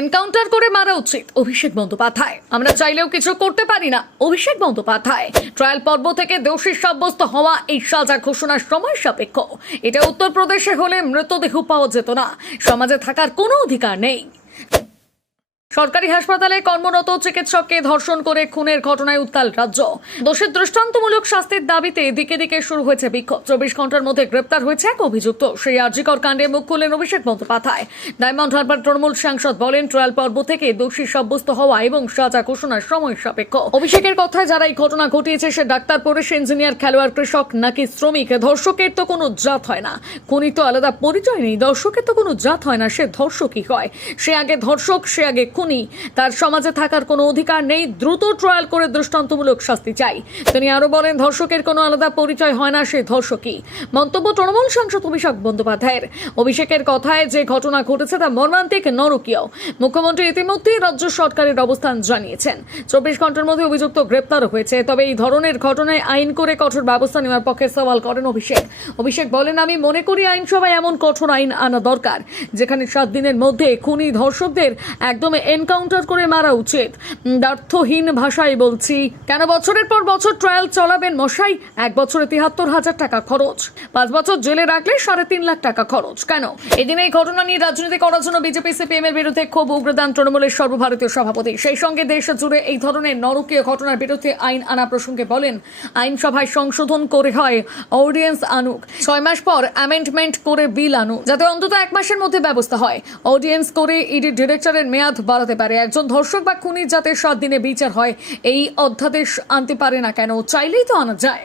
Encounter করে মারা উচিত, অভিষেক বন্দ্যোপাধ্যায়। আমরা চাইলেও কিছু করতে পারি না, অভিষেক বন্দ্যোপাধ্যায়। ট্রায়াল পর্ব থেকে দোষী সাব্যস্ত হওয়া এই সাজা ঘোষণার সময় সাপেক্ষ। এটা উত্তরপ্রদেশে হলে মৃতদেহ পাওয়া যেত না। সমাজে থাকার কোনো অধিকার নেই। সরকারি হাসপাতালে কর্মরত চিকিৎসককে ধর্ষণ করে খুনের ঘটনায় উত্তাল রাজ্য। দোষের দৃষ্টান্তমূলক শাস্তির দাবিতে দিকে দিকে শুরু হয়েছে বিক্ষোভ। চব্বিশ ঘণ্টার মধ্যে গ্রেপ্তার হয়েছে এক অভিযুক্ত। সেই আর্জিকর কাণ্ডে মুখ খুললেন অভিষেক বন্দ্যোপাধ্যায়। ডায়মন্ড হারবার তৃণমূল সাংসদ বলেন, ট্রায়াল পর্ব থেকে দোষী সাব্যস্ত হওয়া এবং সাজা ঘোষণার সময় সাপেক্ষ। অভিষেকের কথায় যারা এই ঘটনা ঘটিয়েছে, সে ডাক্তার পুলিশ ইঞ্জিনিয়ার, খেলোয়াড়, কৃষক নাকি শ্রমিক, ধর্ষকের তো কোনো জাত হয় না। খুনি তো আলাদা পরিচয় নেই দর্শকের তো কোনো জাত হয় না, সে ধর্ষকই হয়। সে আগে ধর্ষক, সে আগে খুনি তার সমাজে থাকার কোনো অধিকার নেই, দ্রুত ট্রায়াল করে দৃষ্টান্তমূলক শাস্তি চাই। তিনি আরও বলেন, ধর্ষকের কোনো আলাদা পরিচয় হয় না সে ধর্ষকই। মন্তব্য তৃণমূল সাংসদ অভিষেক বন্দ্যোপাধ্যায়ের। অভিষেকের কথায় যে ঘটনা ঘটেছে তা মর্মান্তিক, নরকীয়। মুখ্যমন্ত্রী ইতিমধ্যেই রাজ্য সরকারের অবস্থান জানিয়েছেন। চব্বিশ ঘণ্টার মধ্যে অভিযুক্ত গ্রেপ্তার হয়েছে, তবে এই ধরনের ঘটনায় আইন করে কঠোর ব্যবস্থা নেওয়ার পক্ষে সওয়াল করেন অভিষেক। অভিষেক বলেন, আমি মনে করি আইনসভায় এমন কঠোর আইন আনা দরকার, যেখানে সাত দিনের মধ্যে খুনি ধর্ষকদের একদম এনকাউন্টার করে মারা উচিত। দ্বার্থহীন ভাষায় বলছি, কেন বছরের পর বছর ট্রায়াল চলাবেন মশাই? এক বছরে তিহাত্তর হাজার টাকা খরচ। পাঁচ বছর জেলে রাখলে সাড়ে তিন লাখ টাকা খরচ। কেন? এদিন এই ঘটনা নিয়ে রাজনীতি করার জন্য বিজেপি, সিপিএম এর বিরুদ্ধে ক্ষোভ উগ্রদান তৃণমূলের সর্বভারতীয় সভাপতি। সেই সঙ্গে দেশ জুড়ে এই ধরনের নরকীয় ঘটনার বিরুদ্ধে আইন আনা প্রসঙ্গে বলেন, আইনসভায় সংশোধন করে হয় অডিয়েন্স আনুক। ছয় মাস পর অ্যামেন্ডমেন্ট করে বিল আনুক। যাতে অন্তত এক মাসের মধ্যে ব্যবস্থা হয়। অডিয়েন্স করে ইডি ডিরেক্টরের মেয়াদ বাড়াতে পারে। একজন ধর্ষক বা খুনির যাতে সাত দিনে বিচার হয়, এই অধ্যাদেশ আনতে পারে না কেন? চাইলেই তো আনা যায়।